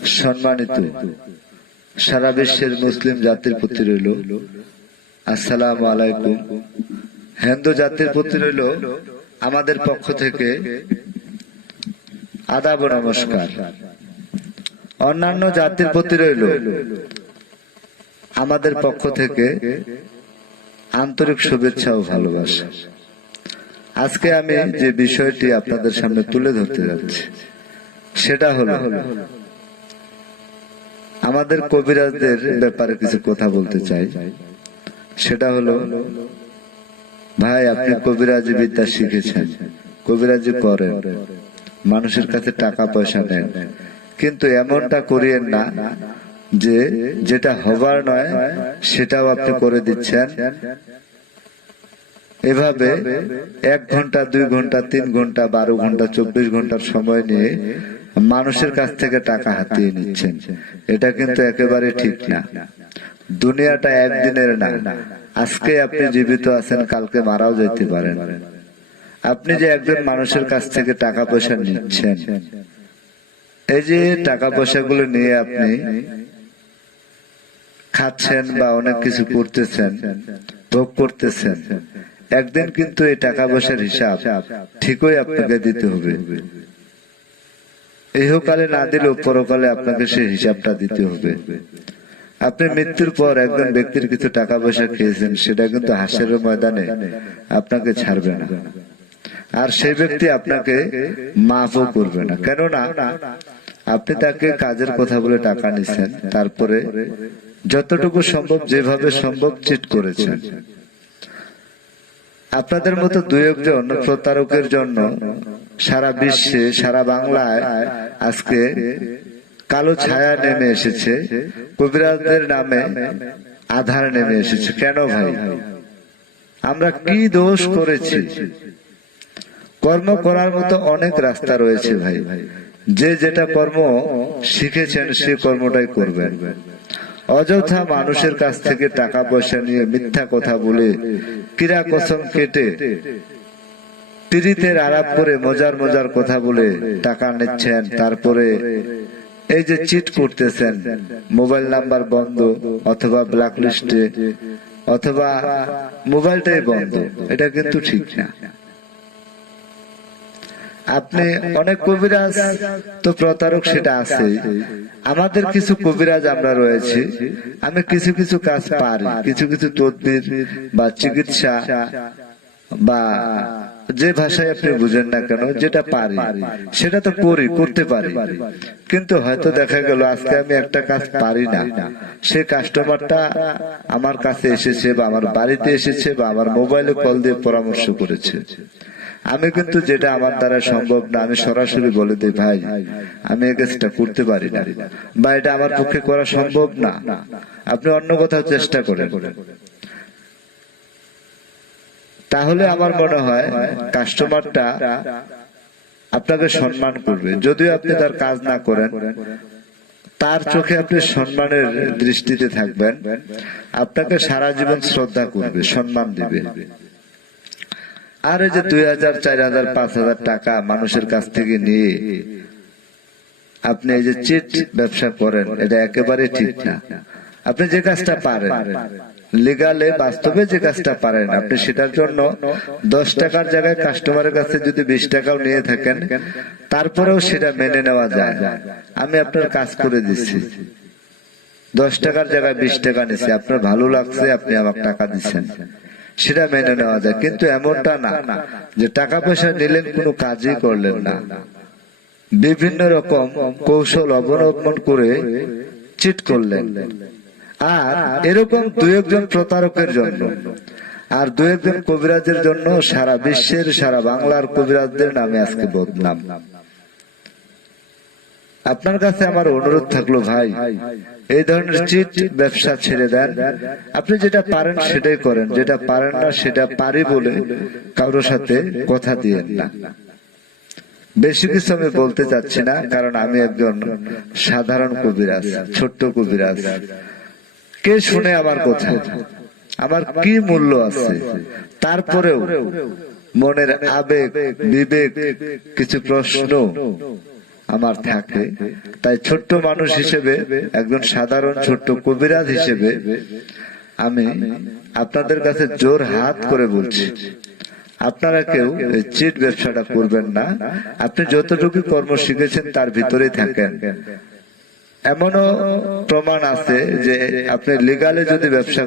সম্মানিত সারা বিশ্বের মুসলিম জাতির প্রতি রইল আসসালামু আলাইকুম। হিন্দু জাতির প্রতি রইল আমাদের পক্ষ থেকে আদাব ও নমস্কার। অন্যান্য জাতির প্রতি রইল আমাদের পক্ষ থেকে আন্তরিক শুভেচ্ছা ও ভালোবাসা। আজকে আমি যে বিষয়টি আপনাদের সামনে তুলে ধরতে যাচ্ছি সেটা হলো আমাদের কবিরাজদের ব্যাপারে কিছু কথা বলতে চাই। সেটা হলো, ভাই আপনি কবিরাজি বিদ্যা শিখেছেন, কবিরাজি করেন, মানুষের কাছে টাকা পয়সা নেন, কিন্তু এমনটা করিয়েন না যে যেটা হবার নয় সেটাও আপনি করে দিচ্ছেন। এভাবে 1 ঘন্টা 2 ঘন্টা 3 ঘন্টা 12 ঘন্টা 24 ঘন্টার সময় নিয়ে মানুষের কাছ থেকে টাকা হাতিয়ে নিচ্ছেন। এটা কিন্তু একেবারে ঠিক না। দুনিয়াটা একদিনের না। আজকে আপনি জীবিত আছেন, কালকে মারাও যেতে পারেন। আপনি যে একজন মানুষের কাছ থেকে টাকা পয়সা নিচ্ছেন, এই যে টাকা পয়সাগুলো নিয়ে আপনি খাচ্ছেন বা অনেক কিছু করতেছেন, ভোগ করতেছেন, একদিন কিন্তু এই টাকা পয়সার হিসাব ঠিকই আপনাকে দিতে হবে। ইহকালে না দিলেও পরকালে আপনাকে সেই হিসাবটা দিতে হবে। আপনি মৃত্যুর পর একজন ব্যক্তির কিছু টাকা পয়সা খেয়েছেন, সেটা কিন্তু হাসরের ময়দানে আপনাকে ছাড়বে না, আর সেই ব্যক্তি আপনাকে মাফও করবে না। কেননা আপনি তাকে কাজের কথা বলে টাকা নিছেন, তারপরে যতটুকু সম্ভব যেভাবে সম্ভব চিট করেছেন। আপনাদের মতো 2-1 জন প্রতারকের জন্য সারা বিশ্বে, সারা বাংলায় আজকে কালো ছায়া নেমে এসেছে, কবিরাজদের নামে আধার নেমে এসেছে। কেন ভাই? আমরা কি দোষ করেছি? কর্ম করার মতো অনেক রাস্তা রয়েছে ভাই। যে যেটা কর্ম শিখেছেন সে কর্মটাই করবেন। অযথা মানুষের কাছ থেকে টাকা পয়সা নিয়ে মিথ্যা কথা বলে, কিরা কসম কেটে, পিরিতের আলাপ করে মজার মজার কথা বলে টাকা নিচ্ছেন, তারপরে এই যে চিট করতেছেন, মোবাইল নাম্বার বন্ধ অথবা ব্ল্যাক লিস্টে অথবা মোবাইলটাই বন্ধ, এটা কিন্তু ঠিক না। আপনি অনেক কবিরাজ তো প্রতারক, সেটা আছে। আমাদের কিছু কবিরাজ আমরা রয়েছি, আমি কিছু কিছু কাজ পারি, কিছু কিছু তদবির বা চিকিৎসা বা যে ভাষায় আপনি বুঝেন না কেন, যেটা পারি সেটা তো করতে পারি। কিন্তু হয়তো দেখা গেল আজকে আমি একটা কাজ পারি না, সেই কাস্টমারটা আমার কাছে এসেছে বা আমার বাড়িতে এসেছে বা আমার মোবাইলে কল দিয়ে পরামর্শ করেছে। আমি কিন্তু যেটা আমার দ্বারা সম্ভব না, আমি সরাসরি বলে দিই, ভাই আমি এই কাজটা করতে পারি না বা এটা আমার পক্ষে করা সম্ভব না, আপনি অন্য কোথাও চেষ্টা করেন। তাহলে আমার মনে হয় কাস্টমারটা আপনাকে সম্মান করবে। যদিও আপনি তার কাজ না করেন, তার চোখে আপনি সম্মানের দৃষ্টিতে থাকবেন, আপনাকে সারা জীবন শ্রদ্ধা করবে, সম্মান দিবে। আর এই যে 2000, 4000, 5000 টাকা মানুষের কাছ থেকে নিয়ে আপনি এই যে চিট ব্যবসা করেন, এটা একেবারে ঠিক না। আপনি যে কাজটা পারেন, লিগালে বাস্তবে যে কাজটা পারেন, আপনি সেটার জন্য 10 টাকার জায়গায় কাস্টমারের কাছে যদি 20 টাকাও নিয়ে থাকেন, তারপরেও সেটা মেনে নেওয়া যায়। আমি আপনার কাজ করে দিচ্ছি, 10 টাকার জায়গায় 20 টাকা নিচ্ছি, আপনার ভালো লাগছে, আপনি আমাকে টাকা দিচ্ছেন, সেটা মেনে নেওয়া যায়। কিন্তু এমনটা না যে টাকা পয়সা নিলেন, কোনো কাজই করলেন না, বিভিন্ন রকম কৌশল অবলম্বন করে চিট করলেন। আর এরকম 2-1 জন প্রতারকের জন্য আর 2-1 জন কবিরাজের জন্য সারা বিশ্বের, সারা বাংলার কবিরাজদের নামে আজকে বদনাম। আপনার কাছে আমার অনুরোধ থাকলো, ভাই এই ধরনের চিট ব্যবসা ছেড়ে দেন। আপনি যেটা পারেন সেটাই করেন, যেটা পারেন না সেটা পারি বলে কারোর সাথে কথা দিয়েন না। বেশি কিছু আমি বলতে চাচ্ছি না, কারণ আমি একজন সাধারণ কবিরাজ, ছোট্ট কবিরাজ। কে শুনে আমার কথা? আমার কি মূল্য আছে? তারপরেও মনের আবেগ, বিবেক, কিছু প্রশ্ন আমার থাকে। তাই ছোট্ট মানুষ হিসেবে, একজন সাধারণ ছোট্ট কবিরাজ হিসেবে আমি আপনাদের কাছে জোর হাত করে বলছি, আপনারা কেউ চিট ব্যবসাটা করবেন না। আপনি যতটুকু কর্ম শিখেছেন তার ভিতরেই থাকেন। এমনও প্রমাণ আছে যে আপনি লিগালে যদি ব্যবসা